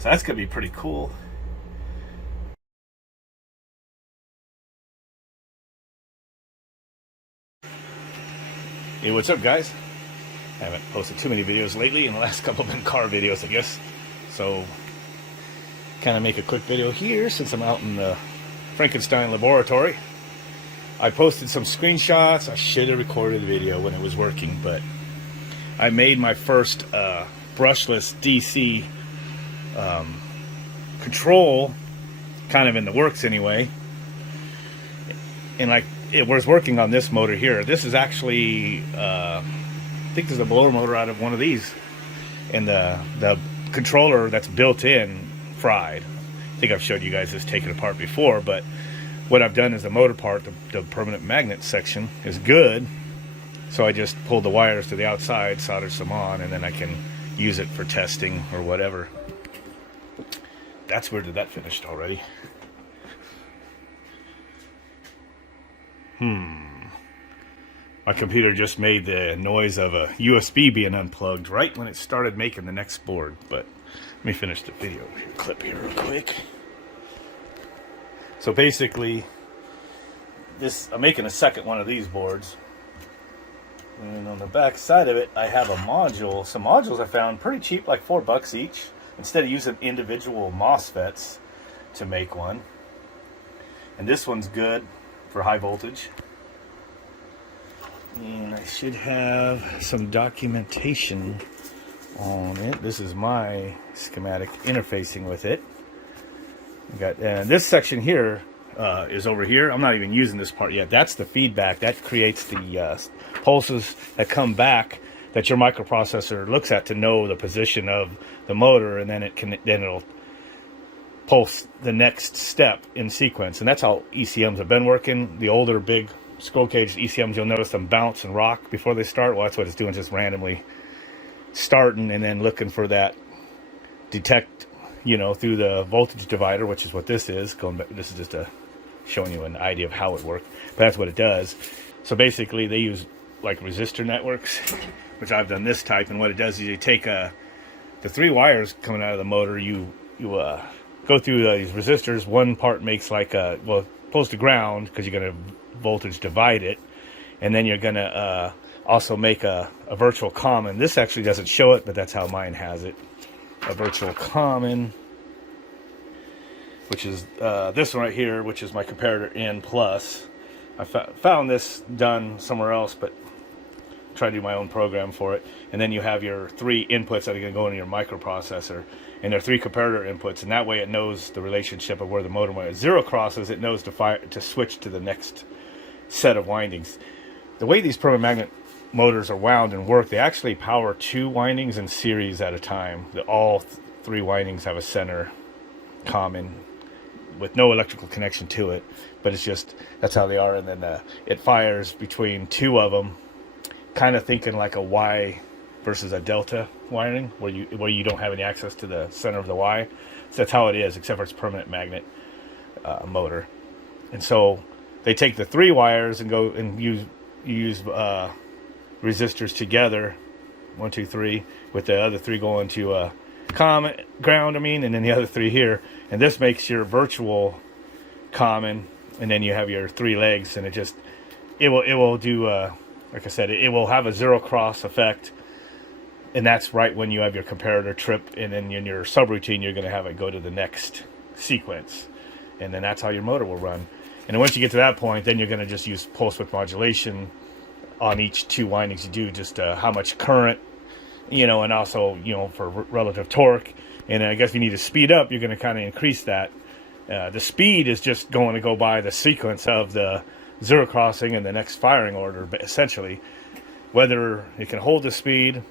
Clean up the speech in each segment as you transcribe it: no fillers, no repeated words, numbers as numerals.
So that's gonna be pretty cool. Hey, what's up, guys? I haven't posted too many videos lately, and the last couple have been car videos, I guess. So, kind of make a quick video here since I'm out in the Frankenstein laboratory. I posted some screenshots. I should have recorded the video when it was working, but I made my first brushless DC control, kind of in the works anyway. And it was working on this motor here. This is actually, I think there's a blower motor out of one of these, and the controller that's built in fried. I think I've showed you guys this taken apart before, but what I've done is the motor part, the permanent magnet section, is good. So I just pulled the wires to the outside, soldered some on, and then I can use it for testing or whatever. That's weird that finished already. My computer just made the noise of a USB being unplugged right when it started making the next board. But let me finish the video clip here real quick. So basically, I'm making a second one of these boards. And on the back side of it, I have a module. Some modules I found pretty cheap, like $4 each. Instead of using individual MOSFETs to make one. And this one's good for high voltage. And I should have some documentation on it. This is my schematic interfacing with it. Got this section here is over here. I'm not even using this part yet. That's the feedback that creates the pulses that come back that your microprocessor looks at to know the position of the motor, and then it'll pulse the next step in sequence. And that's how ECMs have been working. The older big scroll cage ECMs, you'll notice them bounce and rock before they start. Well, that's what it's doing, just randomly starting and then looking for that detect, through the voltage divider, which is what this is. This is just showing you an idea of how it works, but that's what it does. So basically, they use like resistor networks, which I've done this type, and what it does is you take the 3 wires coming out of the motor, you go through these resistors. One part makes like opposed to ground, because you're going to voltage divide it, and then you're going to also make a virtual common. This actually doesn't show it, but that's how mine has it. A virtual common, which is this one right here, which is my comparator in plus. I found this done somewhere else, but try to do my own program for it. And then you have your 3 inputs that are going to go into your microprocessor, and there are 3 comparator inputs, and that way it knows the relationship of where the motor went. 0 crosses, it knows to switch to the next set of windings. The way these permanent magnet motors are wound and work, they actually power 2 windings in series at a time. All 3 windings have a center common with no electrical connection to it, but it's just, that's how they are. And then it fires between 2 of them, kind of thinking like a Y versus a delta wiring, where you don't have any access to the center of the Y. So that's how it is, except for it's permanent magnet motor. And so they take the 3 wires and go and use resistors together, 1, 2, 3, with the other 3 going to common ground, and then the other 3 here, and this makes your virtual common, and then you have your 3 legs, and it will do like I said, it will have a 0 cross effect, and that's right when you have your comparator trip, and then in your subroutine you're going to have it go to the next sequence, and then that's how your motor will run. And once you get to that point, then you're going to just use pulse width modulation on each 2 windings you do, just how much current, and also, for relative torque. And I guess if you need to speed up, you're going to kind of increase that. The speed is just going to go by the sequence of the 0 crossing and the next firing order, but essentially, whether it can hold the speed,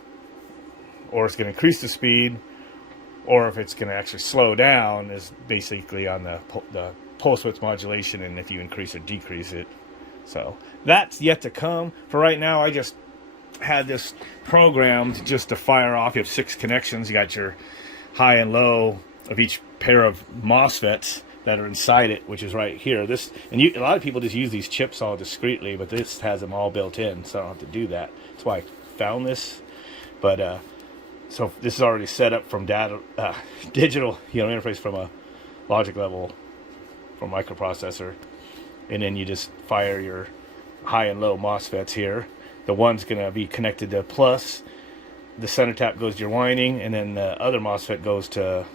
or it's going to increase the speed, or if it's going to actually slow down, is basically on the pulse width modulation, and if you increase or decrease it. So that's yet to come. For right now, I just had this programmed just to fire off. You have 6 connections. You got your high and low of each pair of MOSFETs that are inside it, which is right here. A lot of people just use these chips all discreetly, but this has them all built in, so I don't have to do that. That's why I found this. But So this is already set up from digital, interface from a logic level from microprocessor, and then you just fire your high and low MOSFETs here. The one's going to be connected to plus, the center tap goes to your winding, and then the other MOSFET goes to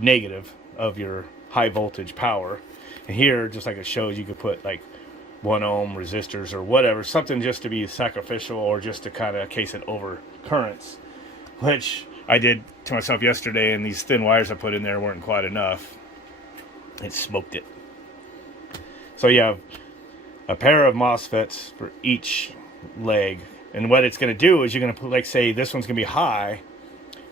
negative of your high voltage power. And here, just like it shows, you could put like 1 ohm resistors or whatever, something just to be sacrificial or just to kind of case it over currents, which I did to myself yesterday, and these thin wires I put in there weren't quite enough. It smoked it. So you have a pair of MOSFETs for each leg, and what it's going to do is you're going to put, like, say this one's going to be high,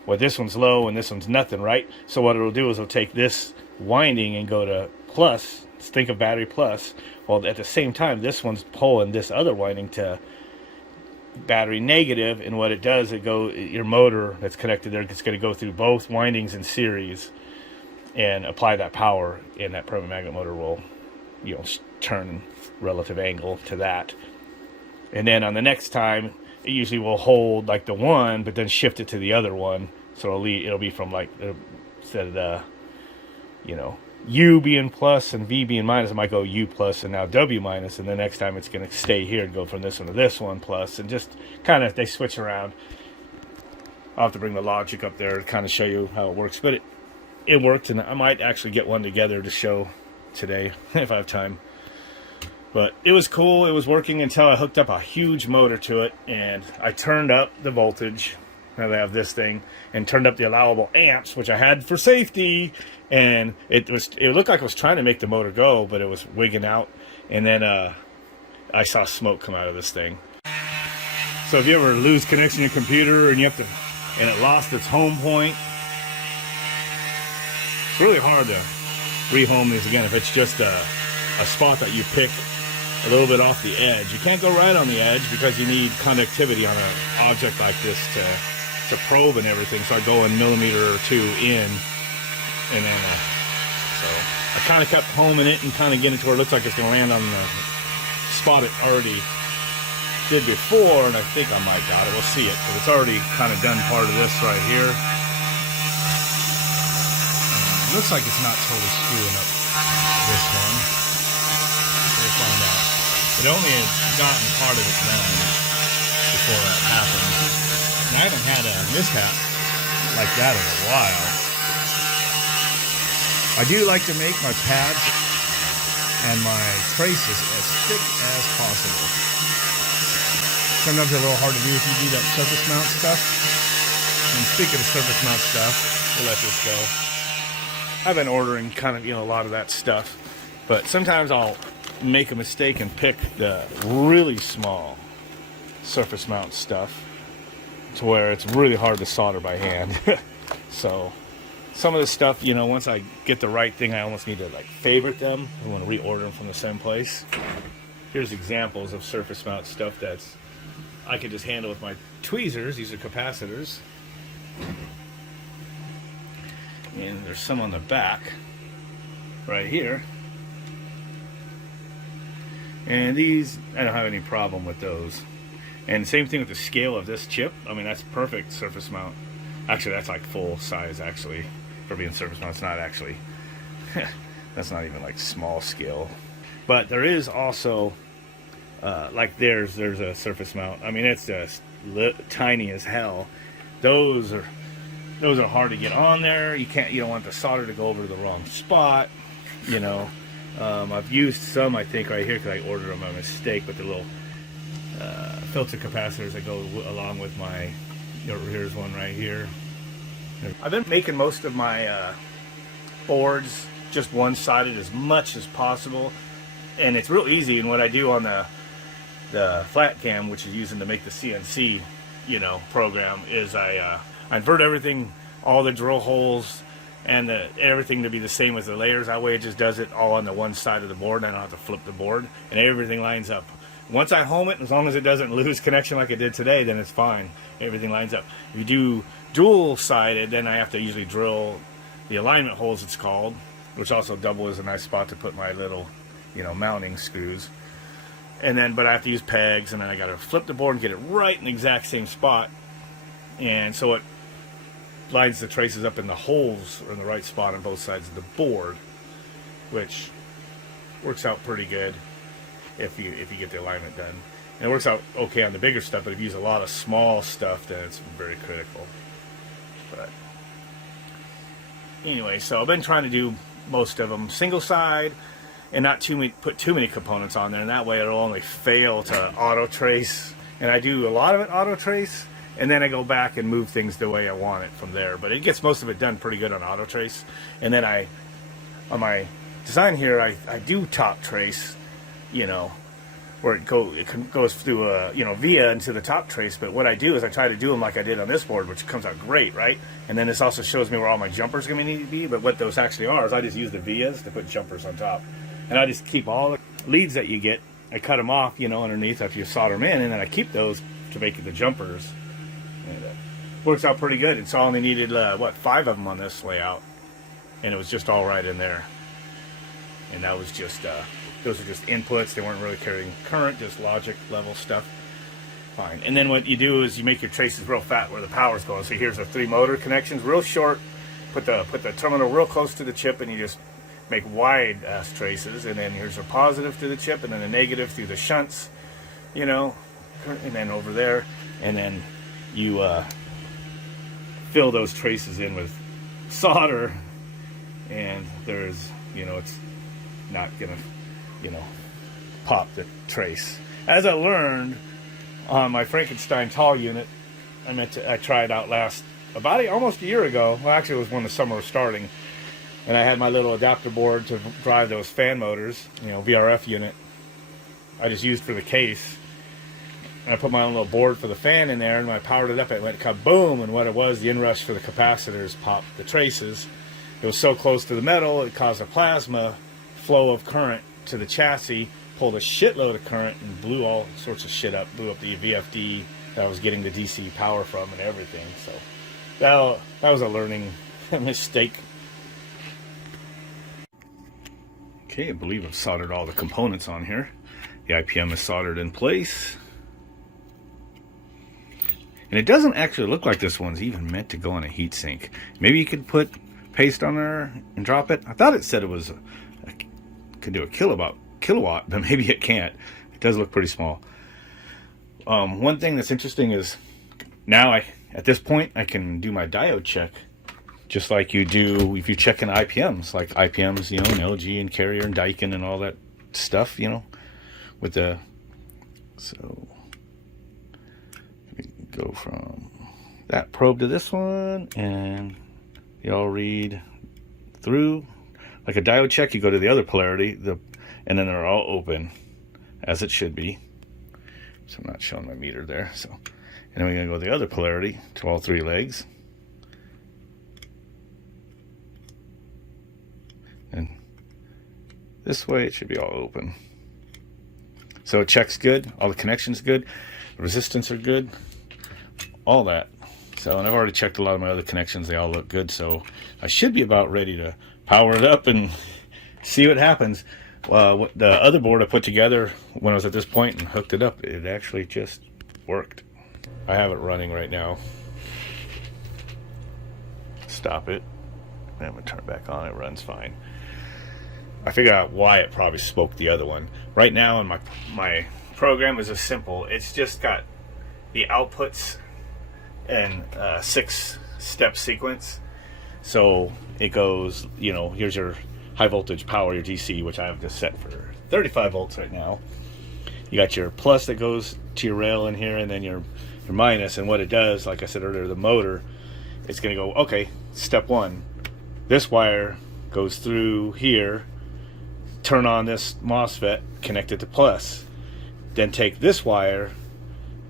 well, this one's low and this one's nothing, right? So what it'll do is it'll take this winding and go to plus. Think of battery plus. Well, at the same time, this one's pulling this other winding to battery negative, and what it does, your motor that's connected there, it's going to go through both windings in series and apply that power, and that permanent magnet motor will, turn relative angle to that. And then on the next time, it usually will hold like the one, but then shift it to the other one. So it'll be from like, instead of U being plus and V being minus, it might go U plus and now W minus, and the next time it's going to stay here and go from this one to this one plus, and just kind of, they switch around. I'll have to bring the logic up there to kind of show you how it works, but it worked, and I might actually get one together to show today if I have time. But it was cool. It was working until I hooked up a huge motor to it, and I turned up the voltage. Now they have this thing, and turned up the allowable amps, which I had for safety, and it looked like it was trying to make the motor go, but it was wigging out. And then I saw smoke come out of this thing. So if you ever lose connection to your computer and it lost its home point, it's really hard to rehome this again if it's just a spot that you pick a little bit off the edge. You can't go right on the edge because you need conductivity on an object like this to probe and everything. So I go a millimeter or two in, and then so I kind of kept homing it and kind of getting it to where it looks like it's going to land on the spot it already did before, and I think I might got it. We'll see it, but it's already kind of done part of this right here. It looks like it's not totally screwing up this one. We'll find out. It only had gotten part of it done before that happened. And I haven't had a mishap like that in a while. I do like to make my pads and my traces as thick as possible. Sometimes they're a little hard to do if you do that surface mount stuff. And speaking of surface mount stuff, we'll let this go. I've been ordering kind of, a lot of that stuff, but sometimes I'll make a mistake and pick the really small surface mount stuff to where it's really hard to solder by hand. So some of the stuff, once I get the right thing, I almost need to favorite them. I want to reorder them from the same place. Here's examples of surface mount stuff that's I could just handle with my tweezers. These are capacitors. And there's some on the back right here. And these, I don't have any problem with those. And same thing with the scale of this chip. I mean, that's perfect surface mount. Actually, that's like full size, actually. For being surface mount, it's not actually. That's not even small scale. But there is also, there's a surface mount. I mean, it's just tiny as hell. Those are hard to get on there. You don't want the solder to go over to the wrong spot. I've used some, I think, right here because I ordered them by mistake, with the little filter capacitors that go along with my. Here's one right here. I've been making most of my boards just one-sided as much as possible, and it's real easy. And what I do on the flat cam, which is using to make the CNC, program, is I invert everything, all the drill holes, and everything to be the same as the layers. That way it just does it all on the one side of the board, and I don't have to flip the board, and everything lines up. Once I home it, as long as it doesn't lose connection like it did today, then it's fine. Everything lines up. If you do dual-sided, then I have to usually drill the alignment holes, it's called, which also double as a nice spot to put my little, mounting screws. And then, but I have to use pegs, and then I got to flip the board and get it right in the exact same spot. And so lines the traces up in the holes or in the right spot on both sides of the board, which works out pretty good if you get the alignment done. And it works out okay on the bigger stuff, but if you use a lot of small stuff, then it's very critical. But anyway, so I've been trying to do most of them single side and not put too many components on there, and that way it'll only fail to auto trace. And I do a lot of it auto trace, and then I go back and move things the way I want it from there. But it gets most of it done pretty good on auto trace. And then on my design here, I do top trace, you know, where it goes through via into the top trace. But what I do is I try to do them like I did on this board, which comes out great, right? And then this also shows me where all my jumpers are going to need to be. But what those actually are is I just use the vias to put jumpers on top, and I just keep all the leads that you get. I cut them off, you know, underneath after you solder them in, and then I keep those to make the jumpers. And it works out pretty good. And so I only needed 5 of them on this layout, and it was just all right in there. And that was just those are just inputs. They weren't really carrying current, just logic level stuff. Fine. And then what you do is you make your traces real fat where the power's going. So here's the 3 motor connections, real short. Put the terminal real close to the chip, and you just make wide ass traces. And then here's a positive through the chip, and then a negative through the shunts, you know, and then over there, and then you fill those traces in with solder, and there's, you know, it's not gonna, you know, pop the trace. As I learned on my Frankenstein tall unit, I tried out almost a year ago. Well, actually it was when the summer was starting, and I had my little adapter board to drive those fan motors, you know, VRF unit I just used for the case. And I put my own little board for the fan in there, and when I powered it up, it went kaboom, and what it was, the inrush for the capacitors popped the traces. It was so close to the metal, it caused a plasma flow of current to the chassis, pulled a shitload of current, and blew all sorts of shit up, blew up the VFD that I was getting the DC power from and everything. So that was a learning mistake. Okay, I believe I've soldered all the components on here. The IPM is soldered in place. And it doesn't actually look like this one's even meant to go on a heatsink. Maybe you could put paste on there and drop it. I thought it said it was could do a kilowatt, but maybe it can't. It does look pretty small. One thing that's interesting is now at this point I can do my diode check just like you do if you check in IPMs, like IPMs, you know, in LG and Carrier and Daikin and all that stuff, you know, with the, so go from that probe to this one, and they all read through like a diode check. You go to the other polarity, and then they're all open as it should be. So I'm not showing my meter there. So, and then we're gonna go the other polarity to all 3 legs, and this way it should be all open. So it checks good, all the connections good, the resistance are good, all that. So, and I've already checked a lot of my other connections, they all look good, so I should be about ready to power it up and see what happens. The other board I put together when I was at this point and hooked it up, it actually just worked. I have it running right now. Stop it. And I'm going to turn it back on. It runs fine. I figured out why it probably spoke the other one. Right now in my program is just simple. It's just got the outputs and 6-step sequence. So it goes, you know, here's your high voltage power, your DC, which I have just set for 35 volts right now. You got your plus that goes to your rail in here, and then your minus. And what it does, like I said earlier, the motor, it's going to go, okay, step 1, this wire goes through here, turn on this MOSFET, connect it to plus, then take this wire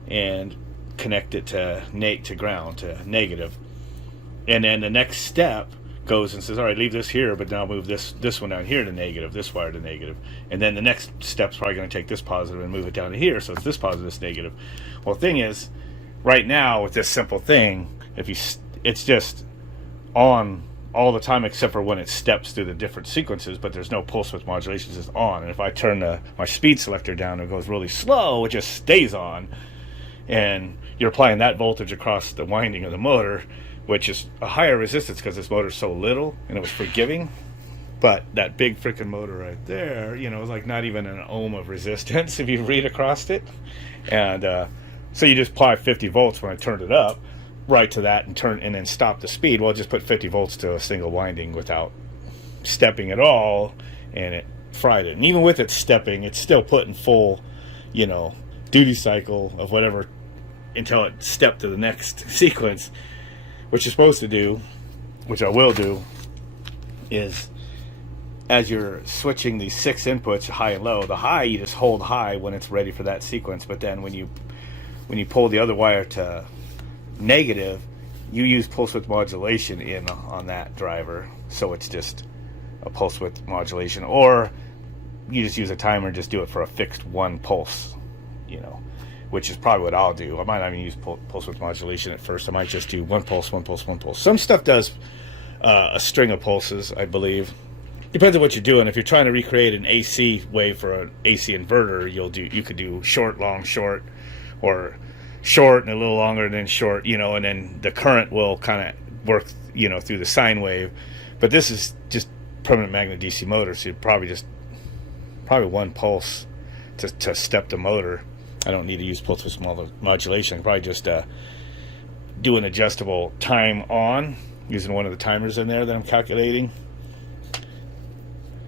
and connect it to ground, to negative. And then the next step goes and says, all right, leave this here, but now move this one down here to negative, this wire to negative. And then the next step's probably going to take this positive and move it down to here, so it's this positive, this negative. Well, the thing is, right now with this simple thing, it's just on all the time except for when it steps through the different sequences, but there's no pulse width modulation, it's just on. And if I turn my speed selector down, it goes really slow, it just stays on. And you're applying that voltage across the winding of the motor, which is a higher resistance because this motor's so little and it was forgiving. But that big freaking motor right there, you know, is like not even an ohm of resistance if you read across it. And so you just apply 50 volts when I turned it up right to that and then stop the speed. Well, just put 50 volts to a single winding without stepping at all, and it fried it. And even with it stepping, it's still putting full, you know, duty cycle of whatever until it stepped to the next sequence. What you're supposed to do, which I will do, is as you're switching these 6 inputs, high and low, the high you just hold high when it's ready for that sequence. But then when you pull the other wire to negative, you use pulse width modulation in on that driver, so it's just a pulse width modulation. Or you just use a timer and just do it for a fixed 1 pulse, you know, which is probably what I'll do. I might not even use pulse width modulation at first. I might just do 1 pulse, 1 pulse, 1 pulse. Some stuff does a string of pulses, I believe. Depends on what you're doing. If you're trying to recreate an AC wave for an AC inverter, you could do short, long, short, or short and a little longer and then short, you know, and then the current will kind of work, you know, through the sine wave. But this is just permanent magnet DC motor, so you probably 1 pulse to step the motor. I don't need to use pulse width modulation. I probably just do an adjustable time on using one of the timers in there that I'm calculating.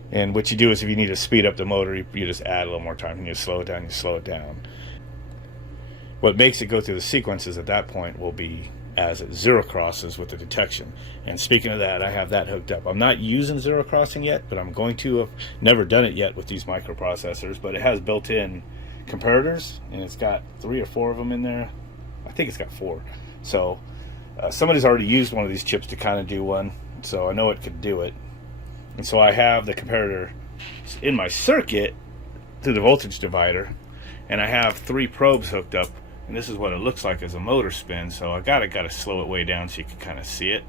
And what you do is if you need to speed up the motor, you just add a little more time. And you slow it down, you slow it down. What makes it go through the sequences at that point will be as it zero crosses with the detection. And speaking of that, I have that hooked up. I'm not using zero crossing yet, but I'm going to. Have never done it yet with these microprocessors, but it has built-in comparators, and it's got 3 or 4 of them in there. I think it's got 4. So somebody's already used one of these chips to kind of do one, so I know it could do it. And so I have the comparator in my circuit through the voltage divider, and I have 3 probes hooked up, and this is what it looks like as a motor spin. So I gotta slow it way down so you can kind of see it.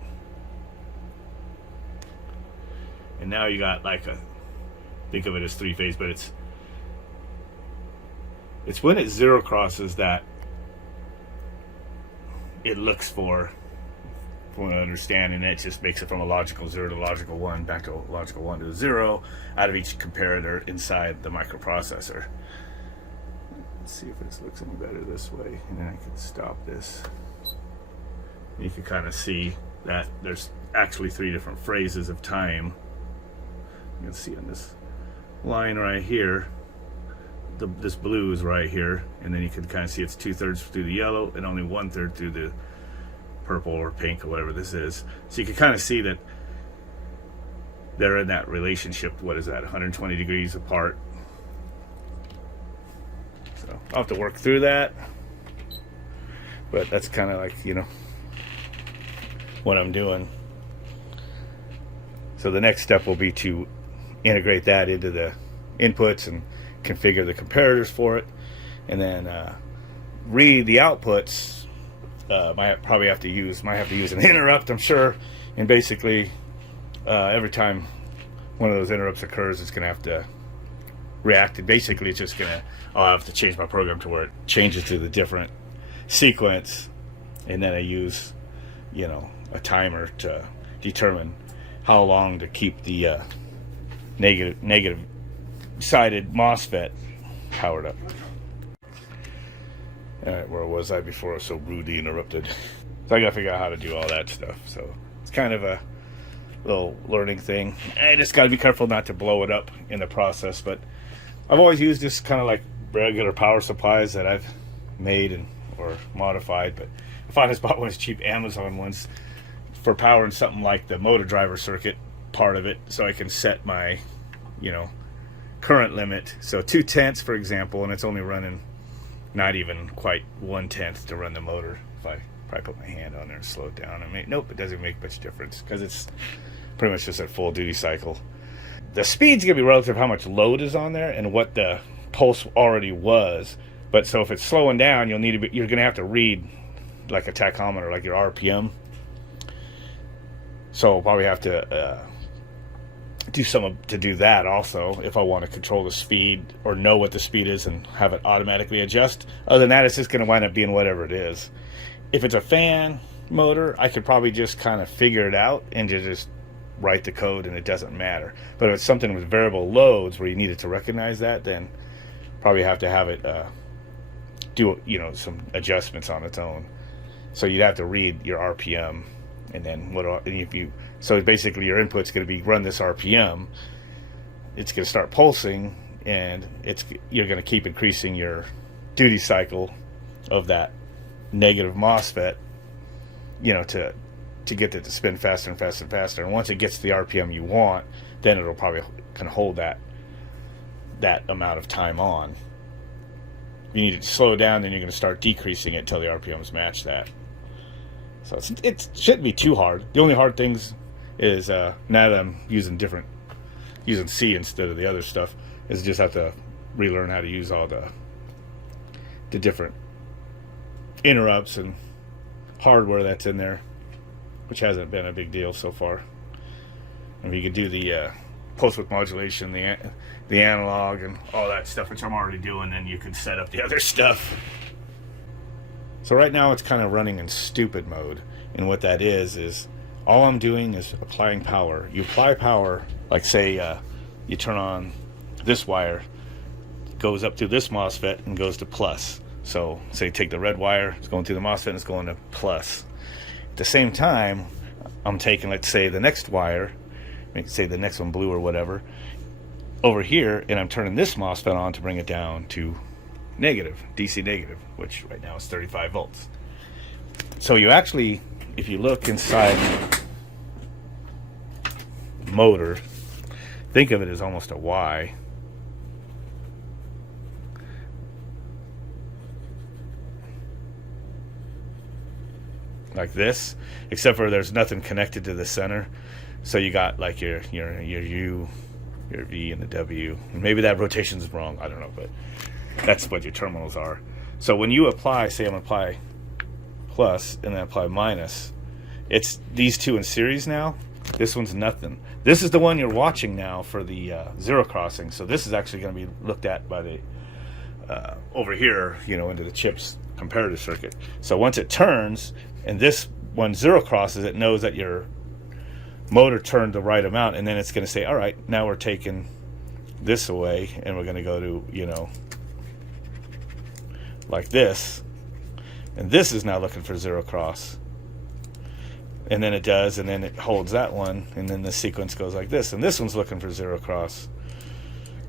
And now you got like think of it as 3-phase, but it's when it zero crosses that it looks for what I understand, and it just makes it from a logical 0 to logical 1 back to logical 1 to 0 out of each comparator inside the microprocessor. Let's see if this looks any better this way, and then I can stop this. You can kind of see that there's actually 3 different phrases of time. You can see on this line right here, this blue is right here, and then you can kind of see it's 2/3 through the yellow and only 1/3 through the purple or pink or whatever this is. So you can kind of see that they're in that relationship. What is that, 120 degrees apart? So I'll have to work through that, but that's kind of like, you know, what I'm doing. So the next step will be to integrate that into the inputs and configure the comparators for it, and then read the outputs. Might have to use an interrupt, I'm sure, and basically every time one of those interrupts occurs, it's going to have to react. And basically, it's just I'll have to change my program to where it changes to the different sequence, and then I use, you know, a timer to determine how long to keep the negative sided MOSFET powered up. Alright, where was I before I was so rudely interrupted? So I gotta figure out how to do all that stuff. So it's kind of a little learning thing. I just gotta be careful not to blow it up in the process. But I've always used this kind of like regular power supplies that I've made or modified. But I finally just bought one of these cheap Amazon ones for powering something like the motor driver circuit part of it, so I can set my, you know, current limit. So 2/10, for example, and it's only running not even quite 1/10 to run the motor. If I probably put my hand on there and slow it down, I mean, nope, it doesn't make much difference because it's pretty much just at full duty cycle. The speed's gonna be relative to how much load is on there and what the pulse already was. But so if it's slowing down, you're gonna have to read like a tachometer, like your RPM. So I'll probably have to do some to do that also if I want to control the speed or know what the speed is and have it automatically adjust. Other than that, it's just going to wind up being whatever it is. If it's a fan, motor, I could probably just kind of figure it out and just write the code, and it doesn't matter. But if it's something with variable loads where you needed to recognize that, then probably have to have it do, you know, some adjustments on its own. So you'd have to read your RPM, and then so basically your input's going to be run this RPM. It's going to start pulsing, and you're going to keep increasing your duty cycle of that negative MOSFET, you know, to get it to spin faster and faster and faster. And once it gets to the RPM you want, then it'll probably kind of hold that amount of time on. You need to slow it down, then you're going to start decreasing it until the RPMs match that. So it shouldn't be too hard. The only hard things is now that I'm using C instead of the other stuff, is just have to relearn how to use all the different interrupts and hardware that's in there, which hasn't been a big deal so far. And you can do the pulse width modulation, the analog, and all that stuff, which I'm already doing, and you can set up the other stuff. So right now it's kind of running in stupid mode, and what that is all I'm doing is applying power. You apply power, like say you turn on this wire, goes up through this MOSFET and goes to plus. So say take the red wire, it's going through the MOSFET and it's going to plus. At the same time, I'm taking, let's say, the next wire, say the next one blue or whatever, over here, and I'm turning this MOSFET on to bring it down to negative, DC negative, which right now is 35 volts. So you actually, if you look inside motor, think of it as almost a Y. Like this, except for there's nothing connected to the center. So you got like your U, your V, and the W. And maybe that rotation's wrong, I don't know, but that's what your terminals are. So when you apply, say I'm gonna apply plus and then apply minus, it's these two in series now. This one's nothing. This is the one you're watching now for the zero crossing. So this is actually going to be looked at by the over here, you know, into the chip's comparative circuit. So once it turns and this one zero crosses, it knows that your motor turned the right amount, and then it's going to say, all right, now we're taking this away and we're going to go to, you know, like this, and this is now looking for zero cross, and then it does, and then it holds that one, and then the sequence goes like this, and this one's looking for zero cross,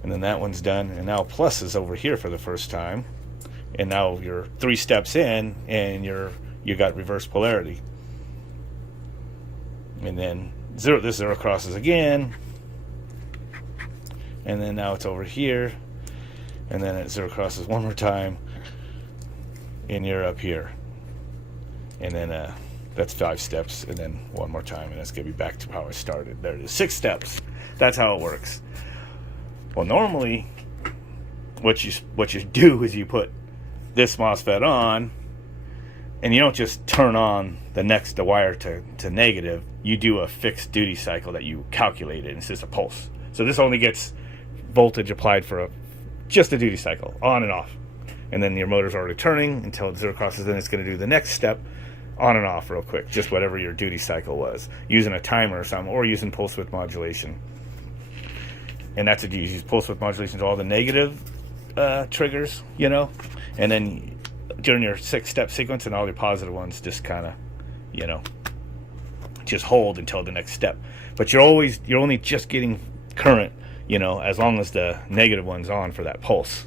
and then that one's done, and now plus is over here for the first time, and now you're 3 steps in and you got reverse polarity, and then this zero crosses again, and then now it's over here, and then it zero crosses one more time, and you're up here, and then that's 5 steps, and then one more time, and it's gonna be back to how I started. There it is, 6 steps. That's how it works. Well, normally what you do is you put this MOSFET on, and you don't just turn on the wire to negative. You do a fixed duty cycle that you calculated, and it's just a pulse. So this only gets voltage applied for just a duty cycle, on and off. And then your motor's already turning until it zero crosses, then it's going to do the next step, on and off real quick, just whatever your duty cycle was, using a timer or something, or using pulse width modulation. And that's what you use pulse width modulation to all the negative triggers, you know, and then during your 6-step sequence, and all your positive ones just kind of, you know, just hold until the next step. But you're only just getting current, you know, as long as the negative one's on for that pulse.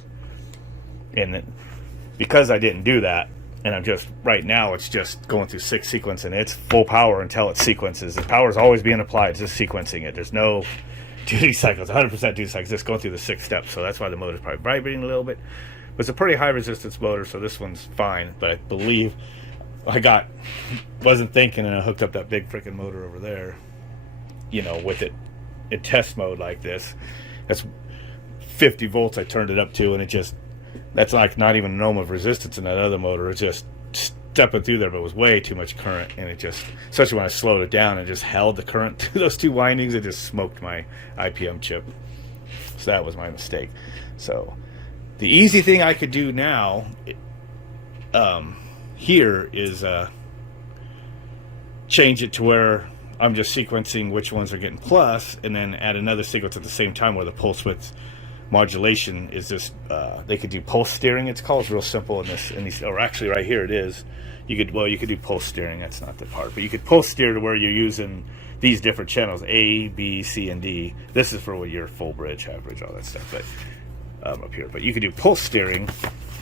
And then, because I didn't do that, and I'm just, right now it's just going through 6 sequence, and it's full power until it sequences. The power is always being applied, it's just sequencing it. There's no duty cycles, 100% duty cycles, just going through the 6 steps. So that's why the motor's probably vibrating a little bit. But it's a pretty high resistance motor, so this one's fine. But I believe wasn't thinking, and I hooked up that big freaking motor over there, you know, with it in test mode like this. That's 50 volts I turned it up to, and it just, that's like not even an ohm of resistance in that other motor. It's just stepping through there, but it was way too much current, and it just, especially when I slowed it down and just held the current to those 2 windings, it just smoked my IPM chip. So that was my mistake. So the easy thing I could do now here is change it to where I'm just sequencing which ones are getting plus, and then add another sequence at the same time where the pulse width modulation is just they could do pulse steering. It's called. It's real simple in these, or actually right here it is. You could do pulse steering. That's not the part, but you could pulse steer to where you're using these different channels A, B, C, and D. This is for your full bridge, half bridge, all that stuff. But up here, but you could do pulse steering.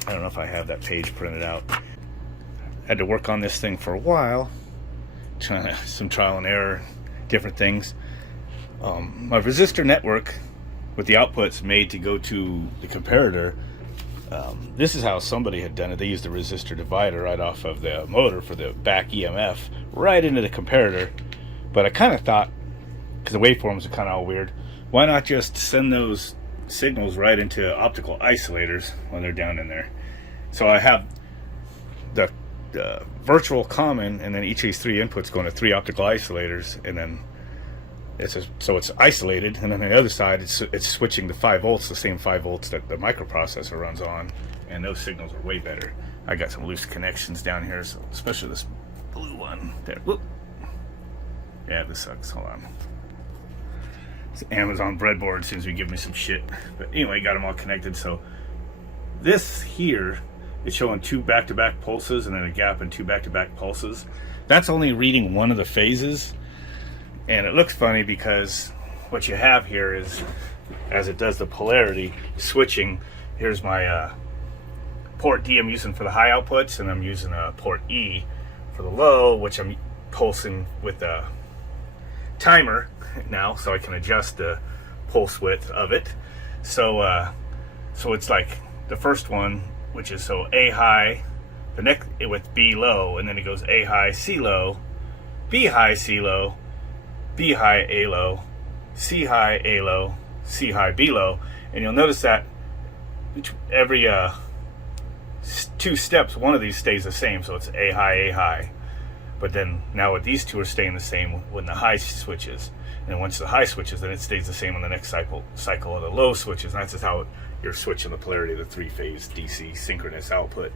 I don't know if I have that page printed out. Had to work on this thing for a while, trying to, some trial and error, different things. My resistor network with the outputs made to go to the comparator. This is how somebody had done it. They used a resistor divider right off of the motor for the back EMF right into the comparator. But I kind of thought, because the waveforms are kind of all weird, why not just send those signals right into optical isolators when they're down in there? So I have the virtual common, and then each of these three inputs going to three optical isolators, and then so it's isolated, and then on the other side it's switching to 5 volts, the same 5 volts that the microprocessor runs on, and those signals are way better. I got some loose connections down here, so especially this blue one there. Whoop. Yeah, this sucks. Hold on. It's Amazon breadboard seems to be giving me some shit, but anyway, got them all connected. So this here is showing 2 back-to-back pulses and then a gap in 2 back-to-back pulses. That's only reading one of the phases. And it looks funny because what you have here is, as it does the polarity switching, here's my port D I'm using for the high outputs, and I'm using port E for the low, which I'm pulsing with the timer now, so I can adjust the pulse width of it. So so it's like the first one, which is so A high, the next with B low, and then it goes A high, C low, B high, C low, B high, A low, C high, A low, C high, B low. And you'll notice that every 2 steps, one of these stays the same, so it's A high, A high. But then now with these two are staying the same when the high switches. And once the high switches, then it stays the same on the next cycle of the low switches. And that's just how you're switching the polarity of the 3-phase DC synchronous output.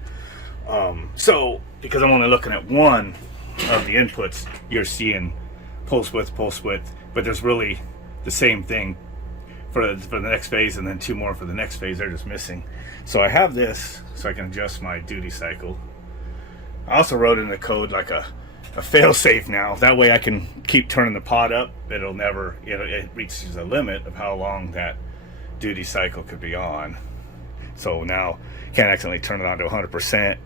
So because I'm only looking at one of the inputs, you're seeing pulse width, but there's really the same thing for the next phase, and then 2 more for the next phase. They're just missing. So I have this so I can adjust my duty cycle. I also wrote in the code like a fail-safe now. That way I can keep turning the pot up. It'll never, it reaches a limit of how long that duty cycle could be on. So now you can't accidentally turn it on to 100%,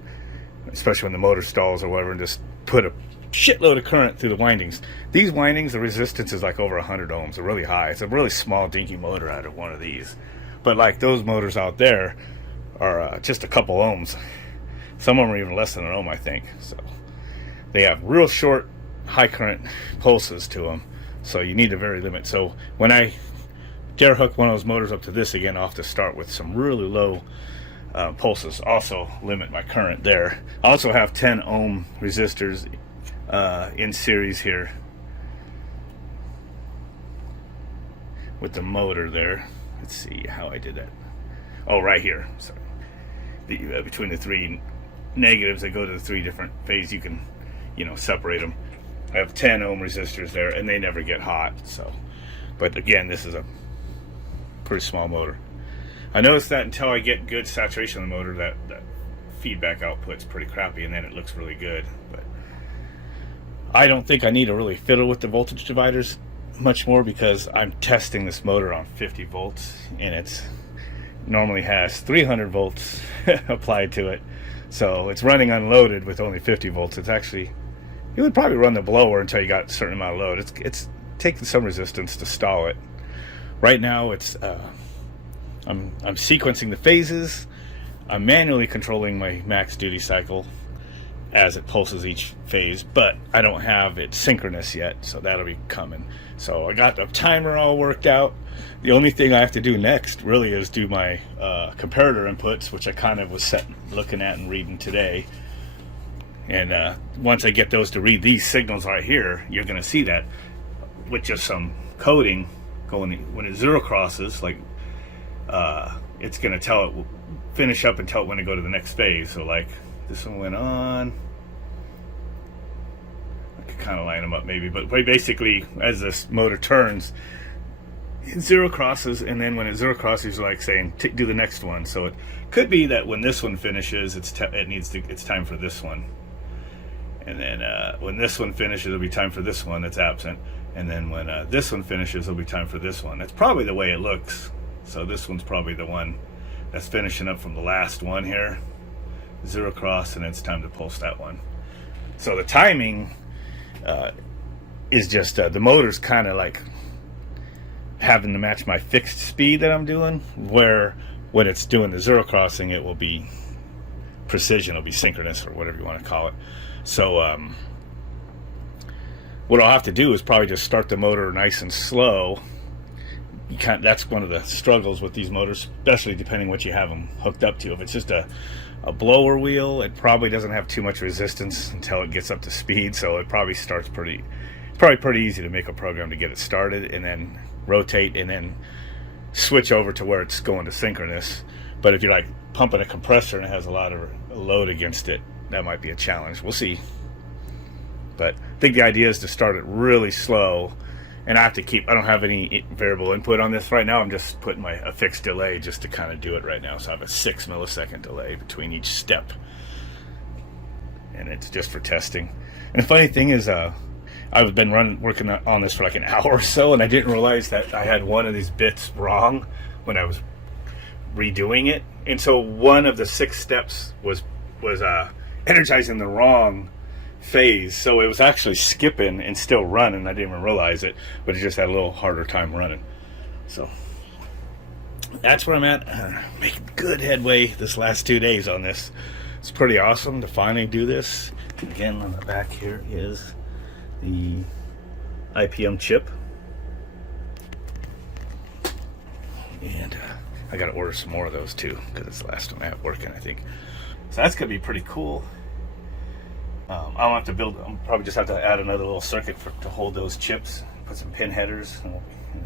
especially when the motor stalls or whatever, and just put a shitload of current through the windings. These windings, the resistance is like over 100 ohms. They're really high. It's a really small dinky motor out of one of these. But like those motors out there are just a couple ohms. Some of them are even less than an ohm, I think. So they have real short high current pulses to them. So you need to vary limit. So when I dare hook one of those motors up to this again, I'll have to start with some really low pulses. Also limit my current there. I also have 10 ohm resistors in series here with the motor there. Let's see how I did that. Oh, right here. Sorry. Between the 3 negatives that go to the 3 different phases, you can, separate them. I have 10 ohm resistors there, and they never get hot. So, but again, this is a pretty small motor. I noticed that until I get good saturation on the motor, that feedback output's pretty crappy, and then it looks really good. But I don't think I need to really fiddle with the voltage dividers much more, because I'm testing this motor on 50 volts, and it's normally has 300 volts applied to it. So it's running unloaded with only 50 volts. It's actually, you would probably run the blower until you got a certain amount of load. It's taking some resistance to stall it. Right now it's I'm sequencing the phases. I'm manually controlling my max duty cycle as it pulses each phase, but I don't have it synchronous yet, so that'll be coming. So I got the timer all worked out. The only thing I have to do next really is do my comparator inputs, which I kind of was looking at and reading today. And once I get those to read these signals right here, you're going to see that with just some coding going, when it zero crosses, like it's going to tell it, finish up and tell it when to go to the next phase. So like this one went on. I could kind of line them up maybe, but basically as this motor turns, it zero crosses, and then when it zero crosses, you're like saying do the next one. So it could be that when this one finishes, it's time for this one, and then when this one finishes, it'll be time for this one that's absent, and then when this one finishes, it'll be time for this one. That's probably the way it looks. So this one's probably the one that's finishing up from the last one here, zero cross, and it's time to pulse that one. So the timing is just the motor's kind of like having to match my fixed speed that I'm doing, where when it's doing the zero crossing, it will be precision, it'll be synchronous, or whatever you want to call it. So what I'll have to do is probably just start the motor nice and slow. That's one of the struggles with these motors, especially depending what you have them hooked up to. If it's just a blower wheel, it probably doesn't have too much resistance until it gets up to speed, so it probably starts pretty easy to make a program to get it started, and then rotate, and then switch over to where it's going to synchronous. But if you're like pumping a compressor and it has a lot of load against it, that might be a challenge. We'll see. But I think the idea is to start it really slow, and I don't have any variable input on this right now. I'm just putting a fixed delay just to kind of do it right now. So I have a 6 millisecond delay between each step, and it's just for testing. And the funny thing is, I've been working on this for like an hour or so, and I didn't realize that I had one of these bits wrong when I was redoing it. And so one of the 6 steps was energizing the wrong phase, so it was actually skipping and still running. I didn't even realize it, but it just had a little harder time running. So that's where I'm at. Making good headway this last 2 days on this. It's pretty awesome to finally do this. Again, on the back here is the IPM chip, and I gotta order some more of those too, because it's the last one I have working, I think. So that's gonna be pretty cool. I'll have to I'll probably just have to add another little circuit to hold those chips, put some pin headers, and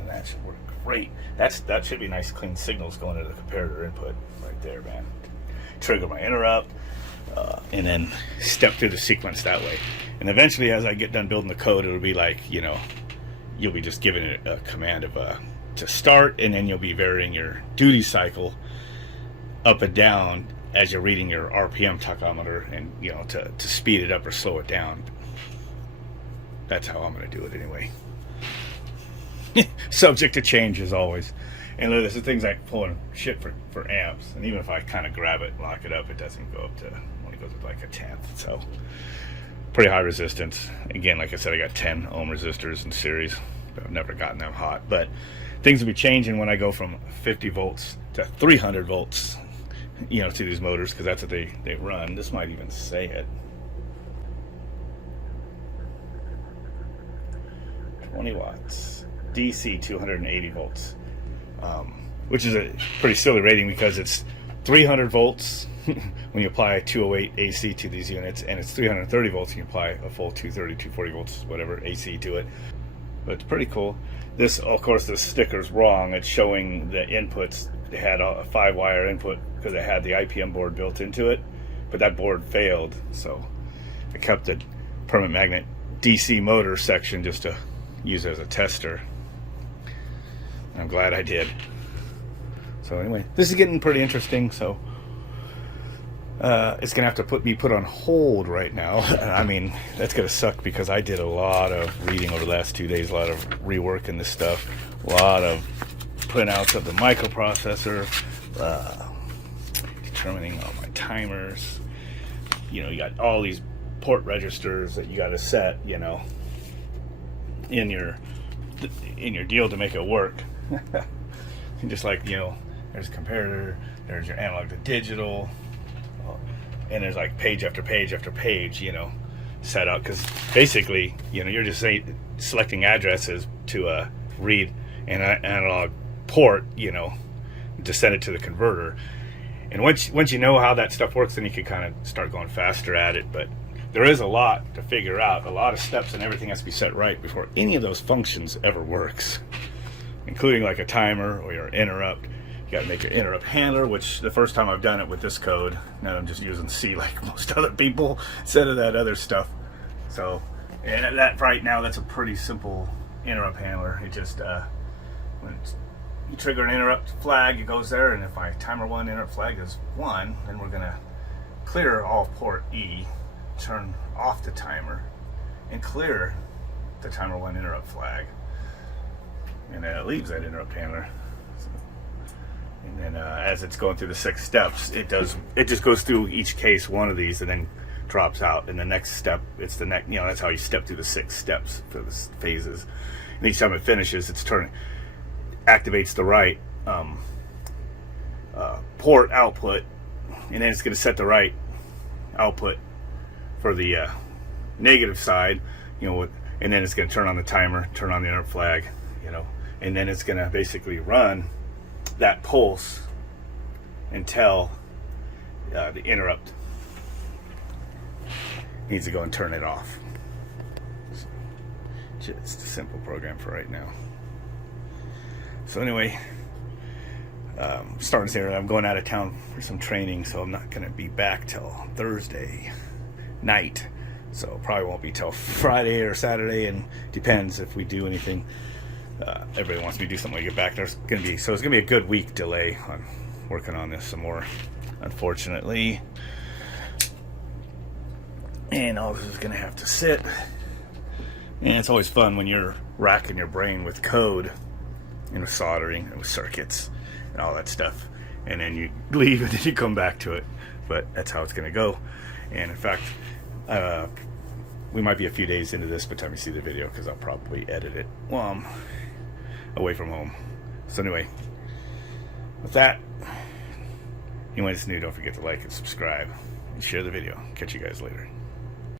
that should work great. That should be nice clean signals going into the comparator input right there, man. Trigger my interrupt, and then step through the sequence that way. And eventually, as I get done building the code, it'll be like, you'll be just giving it a command of to start, and then you'll be varying your duty cycle up and down as you're reading your RPM tachometer, and to speed it up or slow it down. That's how I'm going to do it anyway. Subject to change as always. And there's the things like pulling shit for amps, and even if I kind of grab it and lock it up, it doesn't go up to, only goes up like a 10th. So pretty high resistance. Again, like I said, I got 10 ohm resistors in series. I've never gotten them hot, but things will be changing when I go from 50 volts to 300 volts, to these motors, because that's what they run. This might even say it. 20 watts, DC 280 volts, which is a pretty silly rating because it's 300 volts when you apply 208 AC to these units, and it's 330 volts when you apply a full 230, 240 volts, whatever AC to it. But it's pretty cool. This, of course, the sticker's wrong. It's showing the inputs. They had a 5-wire input because it had the IPM board built into it, but that board failed. So I kept the permanent magnet DC motor section just to use as a tester. I'm glad I did. So anyway, this is getting pretty interesting. So it's gonna have to be put on hold right now. I mean, that's gonna suck because I did a lot of reading over the last 2 days, a lot of reworking this stuff, a lot of printouts of the microprocessor, determining all my timers. You got all these port registers that you got to set, in your deal to make it work. And just like, there's a comparator, there's your analog to digital, and there's like page after page after page, set up, because basically, you're just selecting addresses to read an analog port, to send it to the converter. And once you know how that stuff works, then you can kind of start going faster at it. But there is a lot to figure out, a lot of steps, and everything has to be set right before any of those functions ever works, including like a timer or your interrupt. You got to make your interrupt handler, which the first time I've done it with this code, now I'm just using C like most other people instead of that other stuff. So And that right now, that's a pretty simple interrupt handler. It just when you trigger an interrupt flag, it goes there, and if my timer 1 interrupt flag is 1, then we're gonna clear all port E, turn off the timer, and clear the timer 1 interrupt flag, and then it leaves that interrupt handler. And then as it's going through the 6 steps, it just goes through each case, one of these, and then drops out. And the next step, it's the next, that's how you step through the 6 steps for the phases. And each time it finishes, activates the right port output, and then it's going to set the right output for the negative side, and then it's going to turn on the timer, turn on the interrupt flag, and then it's going to basically run that pulse until the interrupt needs to go and turn it off. So, just a simple program for right now. So anyway, starting here, I'm going out of town for some training, so I'm not going to be back till Thursday night. So probably won't be till Friday or Saturday, and depends if we do anything. Everybody wants me to do something when I get back. It's gonna be a good week delay on working on this some more, unfortunately. And all this is gonna have to sit. And it's always fun when you're racking your brain with code and with soldering and with circuits and all that stuff, and then you leave and then you come back to it. But that's how it's gonna go. And in fact, we might be a few days into this by the time you see the video, because I'll probably edit it while I'm away from home. So anyway, with that, anyone that's new, don't forget to like and subscribe and share the video. Catch you guys later.